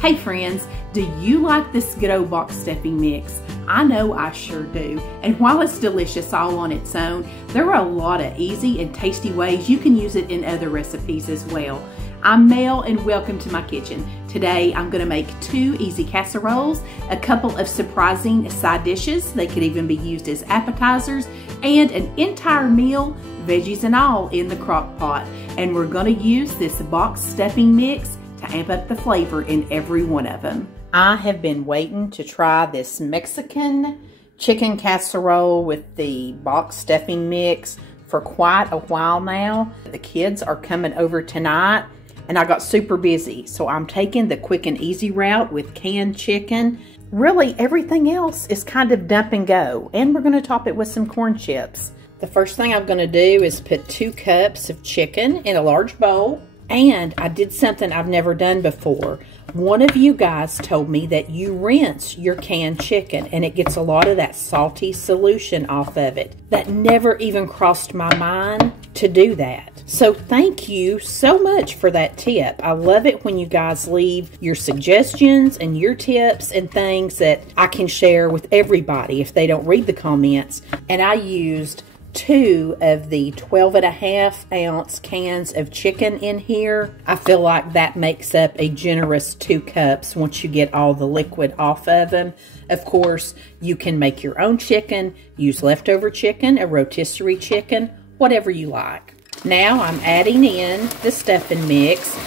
Hey friends, do you like this good old box stuffing mix? I know I sure do. And while it's delicious all on its own, there are a lot of easy and tasty ways you can use it in other recipes as well. I'm Mel and welcome to my kitchen. Today I'm going to make 2 easy casseroles, a couple of surprising side dishes, they could even be used as appetizers, and an entire meal, veggies and all, in the crock pot. And we're going to use this box stuffing mix to amp up the flavor in every one of them. I have been waiting to try this Mexican chicken casserole with the box stuffing mix for quite a while now. The kids are coming over tonight and I got super busy, so I'm taking the quick and easy route with canned chicken. Really, everything else is kind of dump and go, and we're going to top it with some corn chips. The first thing I'm going to do is put 2 cups of chicken in a large bowl. And I did something I've never done before. One of you guys told me that you rinse your canned chicken and it gets a lot of that salty solution off of it. That never even crossed my mind to do that. So thank you so much for that tip. I love it when you guys leave your suggestions and your tips and things that I can share with everybody if they don't read the comments. And I used 2 of the 12.5 ounce cans of chicken in here. I feel like that makes up a generous 2 cups once you get all the liquid off of them. Of course, you can make your own chicken, use leftover chicken, a rotisserie chicken, whatever you like. Now I'm adding in the stuffing mix.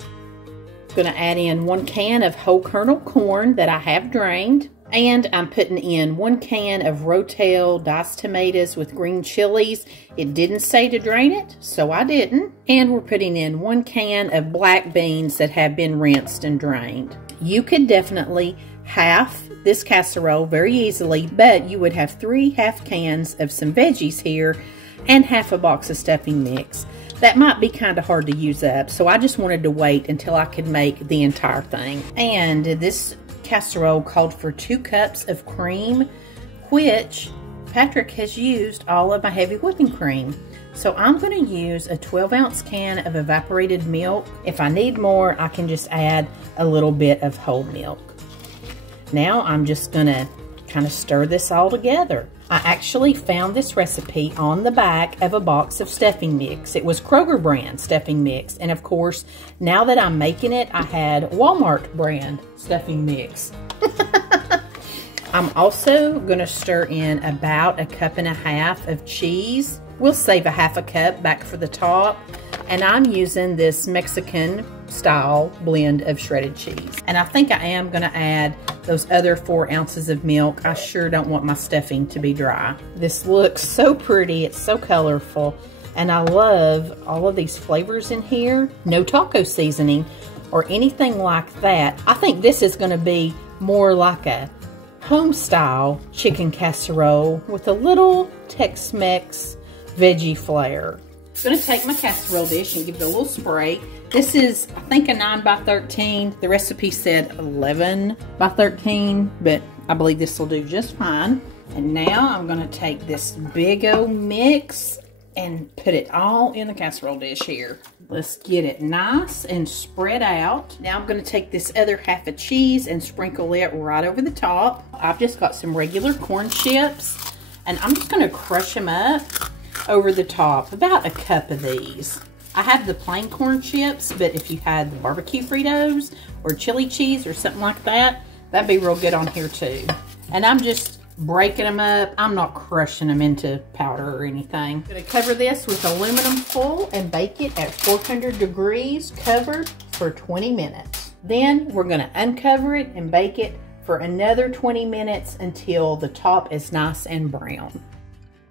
I'm going to add in 1 can of whole kernel corn that I have drained. And I'm putting in 1 can of Rotel diced tomatoes with green chilies. It didn't say to drain it, so I didn't. And we're putting in 1 can of black beans that have been rinsed and drained. You could definitely half this casserole very easily, but you would have 3 half cans of some veggies here and half a box of stuffing mix. That might be kind of hard to use up, so I just wanted to wait until I could make the entire thing. And this casserole called for 2 cups of cream, which Patrick has used all of my heavy whipping cream. So I'm going to use a 12-ounce can of evaporated milk. If I need more, I can just add a little bit of whole milk. Now I'm just going to kind of stir this all together. I actually found this recipe on the back of a box of stuffing mix. It was Kroger brand stuffing mix. And of course, now that I'm making it, I had Walmart brand stuffing mix. I'm also going to stir in about 1.5 cups of cheese. We'll save a 1/2 cup back for the top. And I'm using this Mexican style blend of shredded cheese. And I think I am going to add those other 4 ounces of milk. I sure don't want my stuffing to be dry. This looks so pretty. It's so colorful. And I love all of these flavors in here. No taco seasoning or anything like that. I think this is going to be more like a home style chicken casserole with a little Tex-Mex veggie flair. I'm going to take my casserole dish and give it a little spray. This is, I think, a 9 by 13. The recipe said 11 by 13, but I believe this will do just fine. And now I'm going to take this big old mix and put it all in the casserole dish here. Let's get it nice and spread out. Now I'm going to take this other half of cheese and sprinkle it right over the top. I've just got some regular corn chips, and I'm just going to crush them up over the top, about 1 cup of these. I have the plain corn chips, but if you had the barbecue Fritos or chili cheese or something like that, that'd be real good on here too. And I'm just breaking them up. I'm not crushing them into powder or anything. I'm going to cover this with aluminum foil and bake it at 400 degrees covered for 20 minutes. Then we're going to uncover it and bake it for another 20 minutes until the top is nice and brown.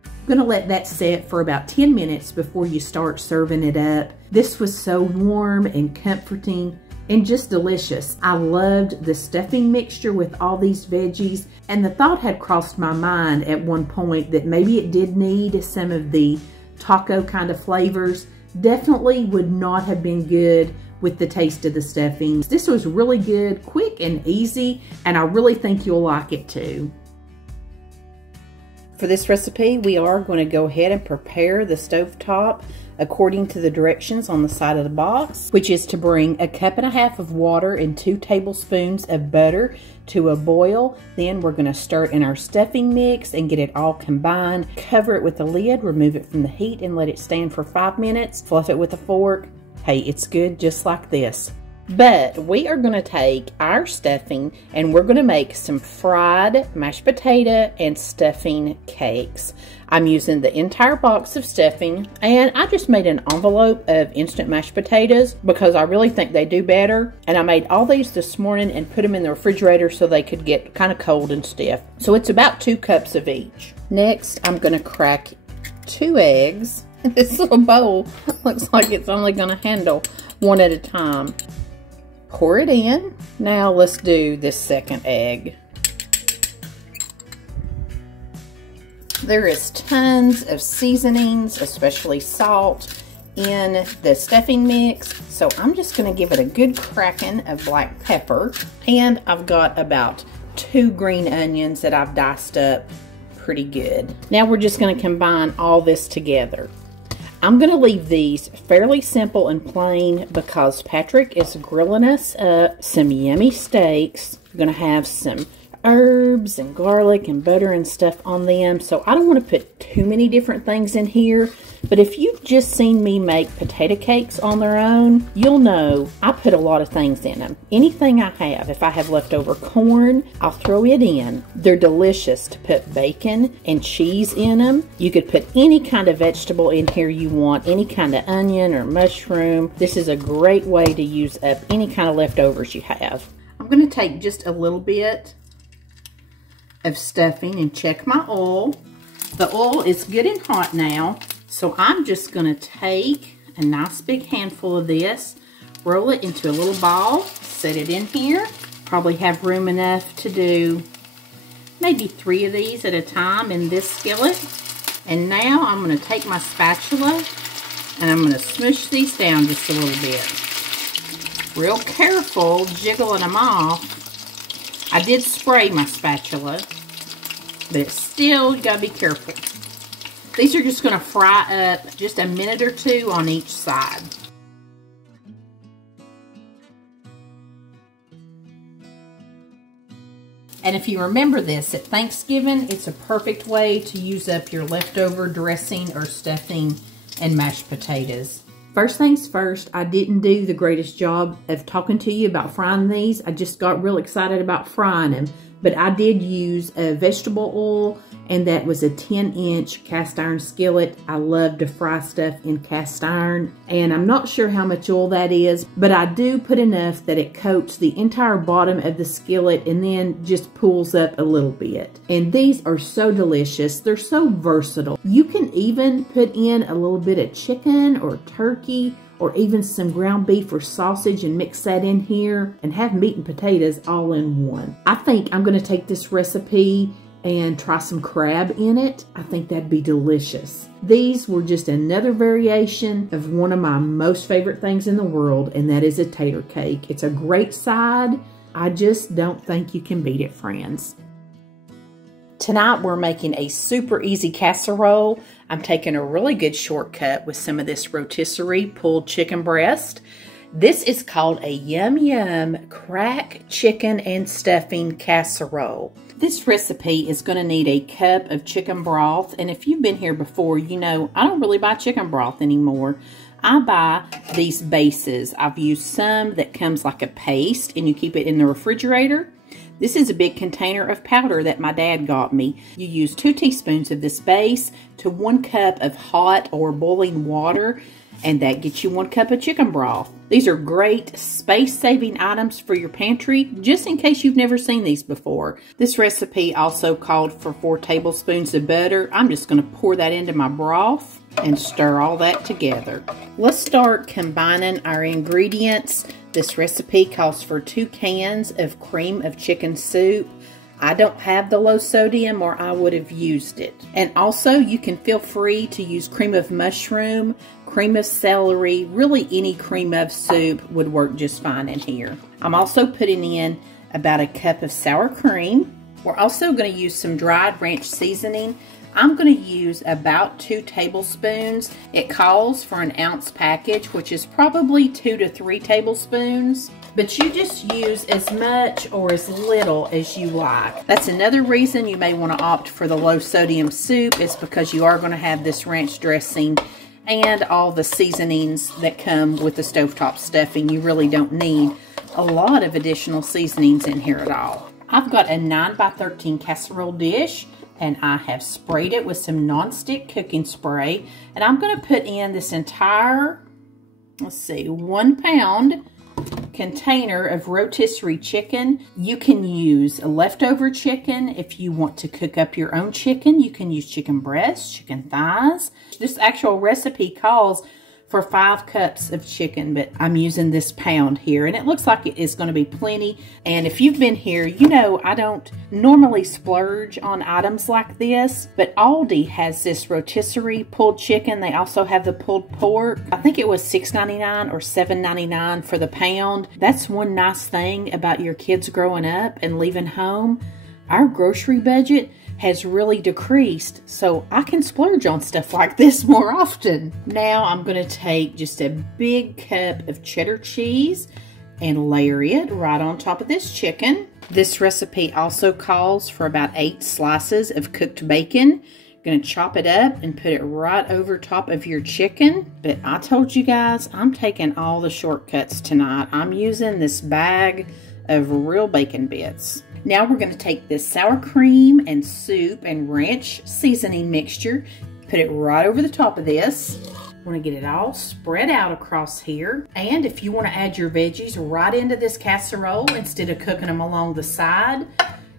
I'm going to let that set for about 10 minutes before you start serving it up. This was so warm and comforting and just delicious. I loved the stuffing mixture with all these veggies, and the thought had crossed my mind at one point that maybe it did need some of the taco kind of flavors. Definitely would not have been good with the taste of the stuffing. This was really good, quick and easy, and I really think you'll like it too. For this recipe, we are going to go ahead and prepare the stovetop according to the directions on the side of the box, which is to bring 1.5 cups of water and 2 tablespoons of butter to a boil. Then we're going to stir in our stuffing mix and get it all combined. Cover it with a lid, remove it from the heat, and let it stand for 5 minutes. Fluff it with a fork. Hey, it's good just like this. But we are going to take our stuffing and we're going to make some fried mashed potato and stuffing cakes. I'm using the entire box of stuffing, and I just made an envelope of instant mashed potatoes because I really think they do better. And I made all these this morning and put them in the refrigerator so they could get kind of cold and stiff. So it's about 2 cups of each. Next, I'm going to crack 2 eggs. This little bowl looks like it's only going to handle 1 at a time. Pour it in. Now let's do this second egg. There is tons of seasonings, especially salt, in the stuffing mix. So I'm just going to give it a good cracking of black pepper. And I've got about 2 green onions that I've diced up pretty good. Now we're just going to combine all this together. I'm going to leave these fairly simple and plain because Patrick is grilling us some yummy steaks. We're going to have some herbs and garlic and butter and stuff on them. So I don't want to put too many different things in here. But if you've just seen me make potato cakes on their own, you'll know I put a lot of things in them. Anything I have. If I have leftover corn, I'll throw it in. They're delicious to put bacon and cheese in them. You could put any kind of vegetable in here you want, any kind of onion or mushroom. This is a great way to use up any kind of leftovers you have. I'm going to take just a little bit of stuffing and check my oil. The oil is good and hot now. So I'm just going to take a nice big handful of this, roll it into a little ball, set it in here. Probably have room enough to do maybe 3 of these at a time in this skillet. And now I'm going to take my spatula and I'm going to smush these down just a little bit. Real careful jiggling them off. I did spray my spatula, but it's still, you got to be careful. These are just going to fry up just a minute or 2 on each side. And if you remember this, at Thanksgiving, it's a perfect way to use up your leftover dressing or stuffing and mashed potatoes. First things first, I didn't do the greatest job of talking to you about frying these. I just got real excited about frying them. But I did use a vegetable oil, and that was a 10-inch cast iron skillet. I love to fry stuff in cast iron, and I'm not sure how much oil that is, but I do put enough that it coats the entire bottom of the skillet and then just pulls up a little bit. And these are so delicious. They're so versatile. You can even put in a little bit of chicken or turkey or even some ground beef or sausage and mix that in here and have meat and potatoes all in one. I think I'm going to take this recipe and try some crab in it. I think that'd be delicious. These were just another variation of one of my most favorite things in the world, and that is a tater cake. It's a great side. I just don't think you can beat it, friends. Tonight we're making a super easy casserole. I'm taking a really good shortcut with some of this rotisserie pulled chicken breast. This is called a Yum Yum crack chicken and stuffing casserole. This recipe is going to need a cup of chicken broth, and if you've been here before, you know I don't really buy chicken broth anymore. I buy these bases. I've used some that comes like a paste and you keep it in the refrigerator. This is a big container of powder that my dad got me. You use 2 teaspoons of this base to 1 cup of hot or boiling water, and that gets you 1 cup of chicken broth. These are great space-saving items for your pantry, just in case you've never seen these before. This recipe also called for 4 tablespoons of butter. I'm just going to pour that into my broth and stir all that together. Let's start combining our ingredients. This recipe calls for 2 cans of cream of chicken soup. I don't have the low sodium or I would have used it. And also you can feel free to use cream of mushroom, cream of celery, really any cream of soup would work just fine in here. I'm also putting in about 1 cup of sour cream. We're also going to use some dried ranch seasoning. I'm going to use about 2 tablespoons. It calls for an ounce package, which is probably 2 to 3 tablespoons. But you just use as much or as little as you like. That's another reason you may want to opt for the low sodium soup, is because you are going to have this ranch dressing and all the seasonings that come with the stovetop stuffing. You really don't need a lot of additional seasonings in here at all. I've got a 9 by 13 casserole dish, and I have sprayed it with some nonstick cooking spray, and I'm going to put in this entire, let's see, 1 pound container of rotisserie chicken. You can use a leftover chicken. If you want to cook up your own chicken, you can use chicken breasts, chicken thighs. This actual recipe calls for 5 cups of chicken, but I'm using this pound here, and it looks like it is going to be plenty. And if you've been here, you know I don't normally splurge on items like this, but Aldi has this rotisserie pulled chicken. They also have the pulled pork. I think it was $6.99 or $7.99 for the pound. That's one nice thing about your kids growing up and leaving home. Our grocery budget has really decreased, so I can splurge on stuff like this more often. Now I'm going to take just a big cup of cheddar cheese and layer it right on top of this chicken. This recipe also calls for about 8 slices of cooked bacon. I'm going to chop it up and put it right over top of your chicken. But I told you guys, I'm taking all the shortcuts tonight. I'm using this bag of real bacon bits. Now we're going to take this sour cream and soup and ranch seasoning mixture, put it right over the top of this. I want to get it all spread out across here. And if you want to add your veggies right into this casserole instead of cooking them along the side,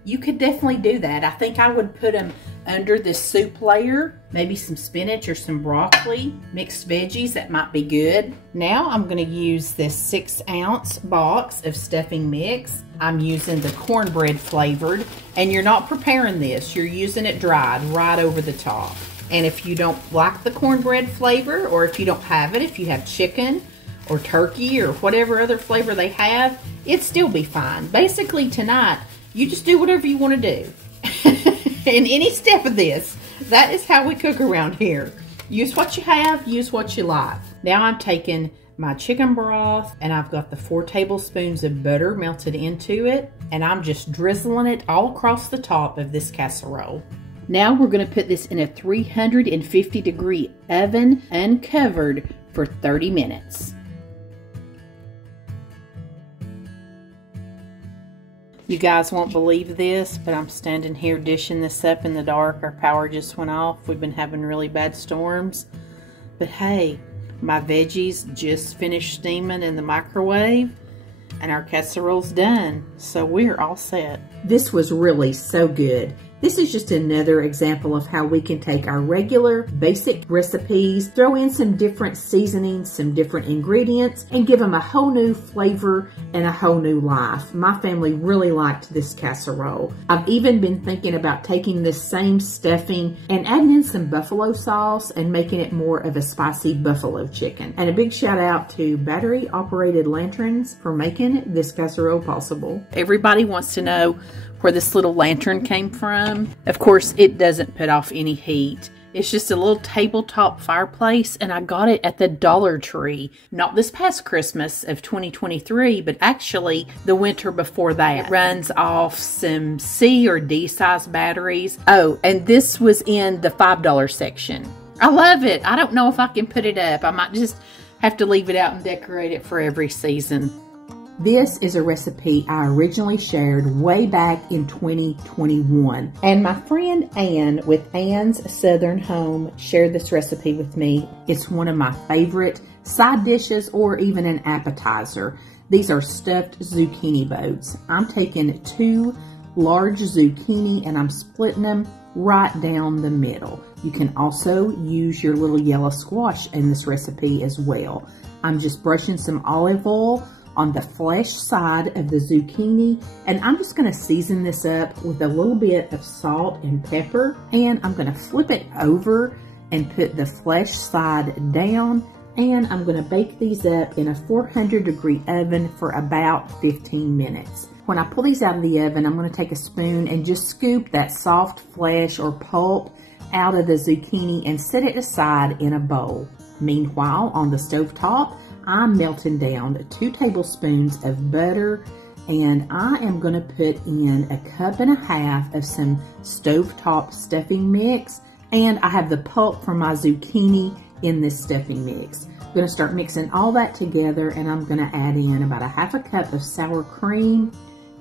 you could definitely do that. I think I would put them under this soup layer, maybe some spinach or some broccoli, mixed veggies, that might be good. Now I'm going to use this 6-ounce box of stuffing mix. I'm using the cornbread flavored, and you're not preparing this, you're using it dried right over the top. And if you don't like the cornbread flavor, or if you don't have it, if you have chicken or turkey or whatever other flavor they have, it'd still be fine. Basically tonight, you just do whatever you want to do. In any step of this, that is how we cook around here. Use what you have, use what you like. Now I'm taking my chicken broth, and I've got the 4 tablespoons of butter melted into it, and I'm just drizzling it all across the top of this casserole. Now we're going to put this in a 350-degree oven, uncovered, for 30 minutes. You guys won't believe this, but I'm standing here dishing this up in the dark. Our power just went off. We've been having really bad storms. But hey, my veggies just finished steaming in the microwave, and our casserole's done. So we're all set. This was really so good. This is just another example of how we can take our regular basic recipes, throw in some different seasonings, some different ingredients, and give them a whole new flavor and a whole new life. My family really liked this casserole. I've even been thinking about taking this same stuffing and adding in some buffalo sauce and making it more of a spicy buffalo chicken. And a big shout out to battery operated lanterns for making this casserole possible. Everybody wants to know where this little lantern came from. Of course, it doesn't put off any heat. It's just a little tabletop fireplace, and I got it at the Dollar Tree. Not this past Christmas of 2023, but actually the winter before that. It runs off some C or D size batteries. Oh, and this was in the $5 section. I love it. I don't know if I can put it up. I might just have to leave it out and decorate it for every season. This is a recipe I originally shared way back in 2021. And my friend Ann with Ann's Southern Home shared this recipe with me. It's one of my favorite side dishes or even an appetizer. These are stuffed zucchini boats. I'm taking 2 large zucchini and I'm splitting them right down the middle. You can also use your little yellow squash in this recipe as well. I'm just brushing some olive oil on the flesh side of the zucchini, and I'm just going to season this up with a little bit of salt and pepper, and I'm going to flip it over and put the flesh side down, and I'm going to bake these up in a 400-degree oven for about 15 minutes. When I pull these out of the oven, I'm going to take a spoon and just scoop that soft flesh or pulp out of the zucchini and set it aside in a bowl. Meanwhile, on the stovetop, I'm melting down 2 tablespoons of butter, and I am going to put in 1.5 cups of some stovetop stuffing mix, and I have the pulp from my zucchini in this stuffing mix. I'm going to start mixing all that together, and I'm going to add in about 1/2 cup of sour cream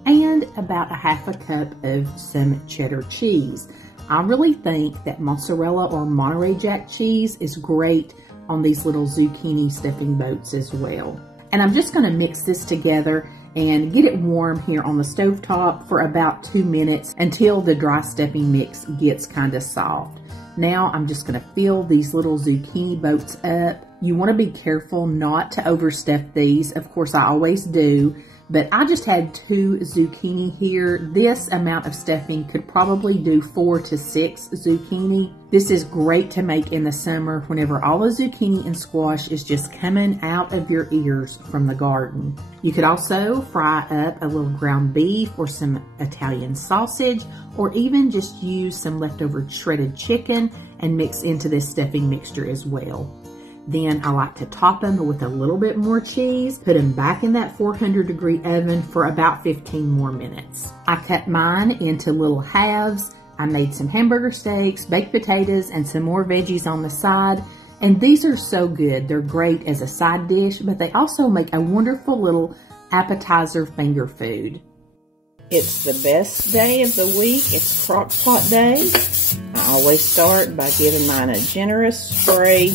and about 1/2 cup of some cheddar cheese. I really think that mozzarella or Monterey Jack cheese is great on these little zucchini stuffing boats as well. And I'm just going to mix this together and get it warm here on the stovetop for about 2 minutes until the dry stuffing mix gets kind of soft. Now I'm just going to fill these little zucchini boats up. You want to be careful not to overstuff these. Of course, I always do. But I just had 2 zucchini here. This amount of stuffing could probably do 4 to 6 zucchini. This is great to make in the summer whenever all the zucchini and squash is just coming out of your ears from the garden. You could also fry up a little ground beef or some Italian sausage, or even just use some leftover shredded chicken and mix into this stuffing mixture as well. Then I like to top them with a little bit more cheese, put them back in that 400-degree oven for about 15 more minutes. I cut mine into little halves. I made some hamburger steaks, baked potatoes, and some more veggies on the side. And these are so good. They're great as a side dish, but they also make a wonderful little appetizer finger food. It's the best day of the week. It's Crockpot day. I always start by giving mine a generous spray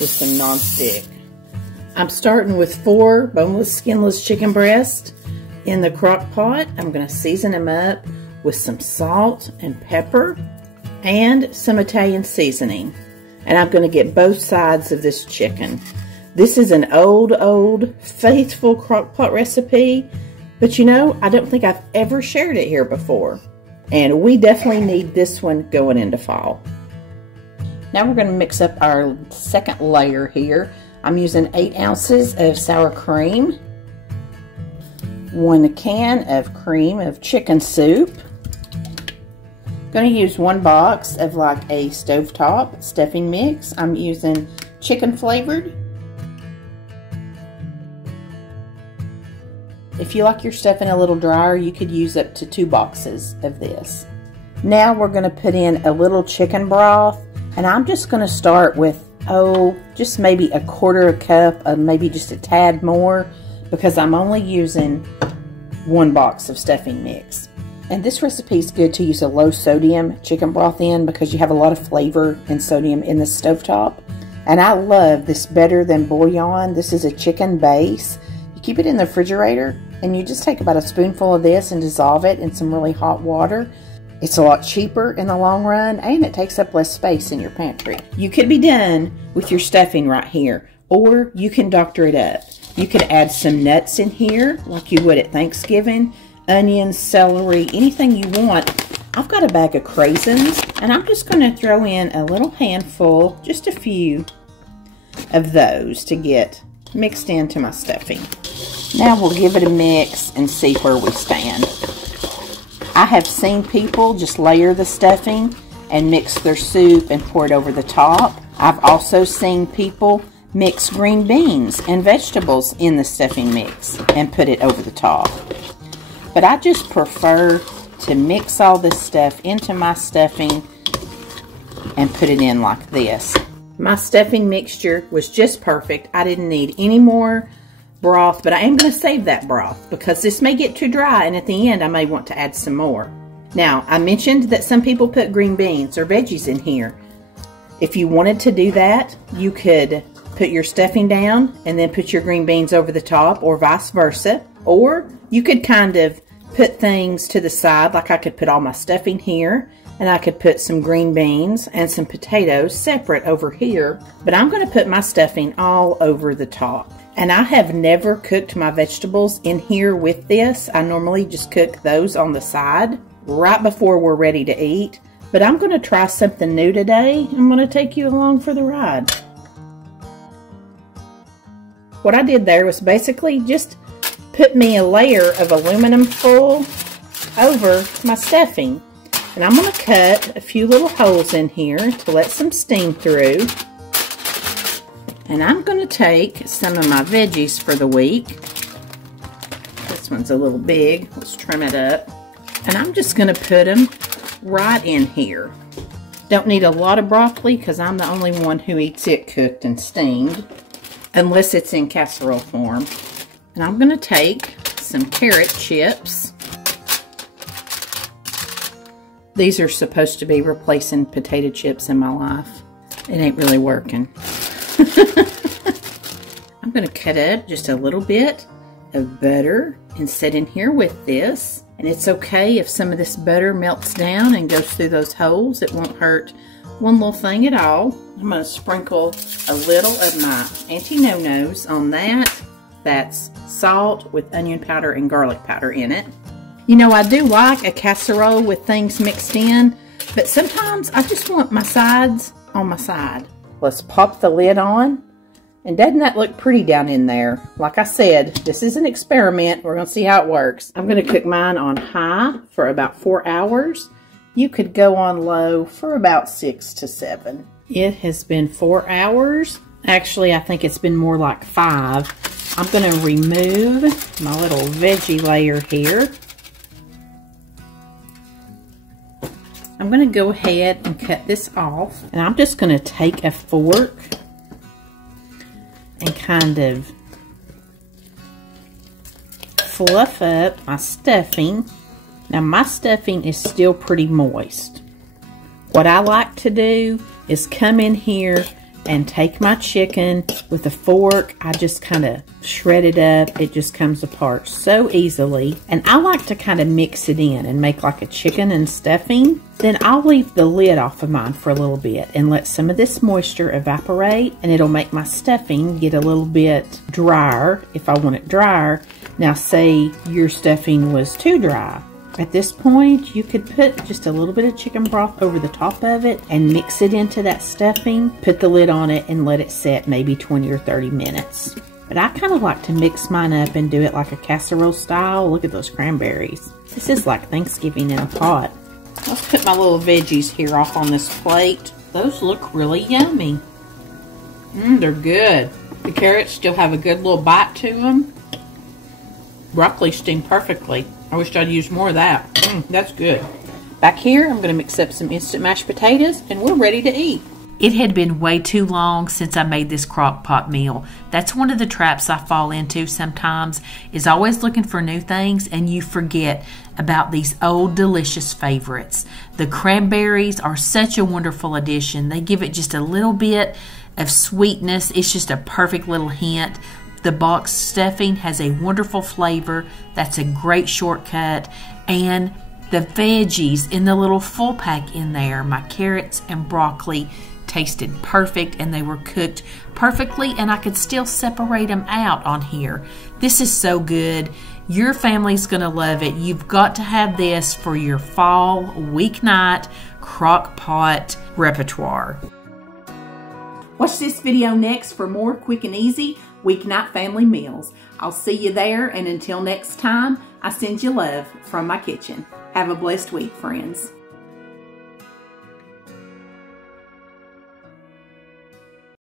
with some nonstick. I'm starting with 4 boneless, skinless chicken breasts in the crock pot. I'm going to season them up with some salt and pepper and some Italian seasoning. And I'm going to get both sides of this chicken. This is an old, faithful crock pot recipe, but you know, I don't think I've ever shared it here before. And we definitely need this one going into fall. Now we're going to mix up our second layer here. I'm using 8 ounces of sour cream, 1 can of cream of chicken soup. Going to use 1 box of like a stovetop stuffing mix. I'm using chicken flavored. If you like your stuffing a little drier, you could use up to 2 boxes of this. Now we're going to put in a little chicken broth. And I'm just going to start with, just maybe 1/4 cup, maybe just a tad more, because I'm only using 1 box of stuffing mix. And this recipe is good to use a low sodium chicken broth in because you have a lot of flavor and sodium in the stovetop. And I love this better than bouillon. This is a chicken base. You keep it in the refrigerator and you just take about a spoonful of this and dissolve it in some really hot water. It's a lot cheaper in the long run, and it takes up less space in your pantry. You could be done with your stuffing right here, or you can doctor it up. You could add some nuts in here, like you would at Thanksgiving, onions, celery, anything you want. I've got a bag of craisins, and I'm just going to throw in a little handful, just a few of those to get mixed into my stuffing. Now we'll give it a mix and see where we stand. I have seen people just layer the stuffing and mix their soup and pour it over the top. I've also seen people mix green beans and vegetables in the stuffing mix and put it over the top. But I just prefer to mix all this stuff into my stuffing and put it in like this. My stuffing mixture was just perfect. I didn't need any more broth, but I am going to save that broth because this may get too dry, and at the end I may want to add some more. Now, I mentioned that some people put green beans or veggies in here. If you wanted to do that, you could put your stuffing down and then put your green beans over the top, or vice versa. Or you could kind of put things to the side, like I could put all my stuffing here, and I could put some green beans and some potatoes separate over here. But I'm going to put my stuffing all over the top. And I have never cooked my vegetables in here with this. I normally just cook those on the side right before we're ready to eat. But I'm going to try something new today. I'm going to take you along for the ride. What I did there was basically just put me a layer of aluminum foil over my stuffing. And I'm going to cut a few little holes in here to let some steam through. And I'm going to take some of my veggies for the week. This one's a little big. Let's trim it up. And I'm just going to put them right in here. Don't need a lot of broccoli because I'm the only one who eats it cooked and steamed, unless it's in casserole form. And I'm going to take some carrot chips. These are supposed to be replacing potato chips in my life. It ain't really working. I'm going to cut up just a little bit of butter and set in here with this. And it's okay if some of this butter melts down and goes through those holes. It won't hurt one little thing at all. I'm going to sprinkle a little of my Auntie Nono's on that. That's salt with onion powder and garlic powder in it. You know, I do like a casserole with things mixed in, but sometimes I just want my sides on my side. Let's pop the lid on. And doesn't that look pretty down in there? Like I said, this is an experiment. We're going to see how it works. I'm going to cook mine on high for about 4 hours. You could go on low for about 6 to 7. It has been 4 hours. Actually, I think it's been more like 5. I'm going to remove my little veggie layer here. I'm going to go ahead and cut this off. And I'm just going to take a fork and kind of fluff up my stuffing. Now my stuffing is still pretty moist. What I like to do is come in here and take my chicken with a fork. I just kind of shred it up. It just comes apart so easily. And I like to kind of mix it in and make like a chicken and stuffing. Then I'll leave the lid off of mine for a little bit and let some of this moisture evaporate, and it'll make my stuffing get a little bit drier if I want it drier. Now say your stuffing was too dry. At this point, you could put just a little bit of chicken broth over the top of it and mix it into that stuffing, put the lid on it, and let it set maybe 20 or 30 minutes. But I kind of like to mix mine up and do it like a casserole style. Look at those cranberries. This is like Thanksgiving in a pot. Let's put my little veggies here off on this plate. Those look really yummy. They're good. The carrots still have a good little bite to them. Broccoli steamed perfectly. I wish I'd used more of that. That's good. Back here, I'm going to mix up some instant mashed potatoes, and we're ready to eat. It had been way too long since I made this crock pot meal. That's one of the traps I fall into sometimes, is always looking for new things, and you forget about these old delicious favorites. The cranberries are such a wonderful addition. They give it just a little bit of sweetness. It's just a perfect little hint. The box stuffing has a wonderful flavor. That's a great shortcut. And the veggies in the little full pack in there, my carrots and broccoli, tasted perfect, and they were cooked perfectly, and I could still separate them out on here. This is so good. Your family's gonna love it. You've got to have this for your fall weeknight crock pot repertoire. Watch this video next for more quick and easy weeknight family meals. I'll see you there, and until next time, I send you love from my kitchen. Have a blessed week, friends.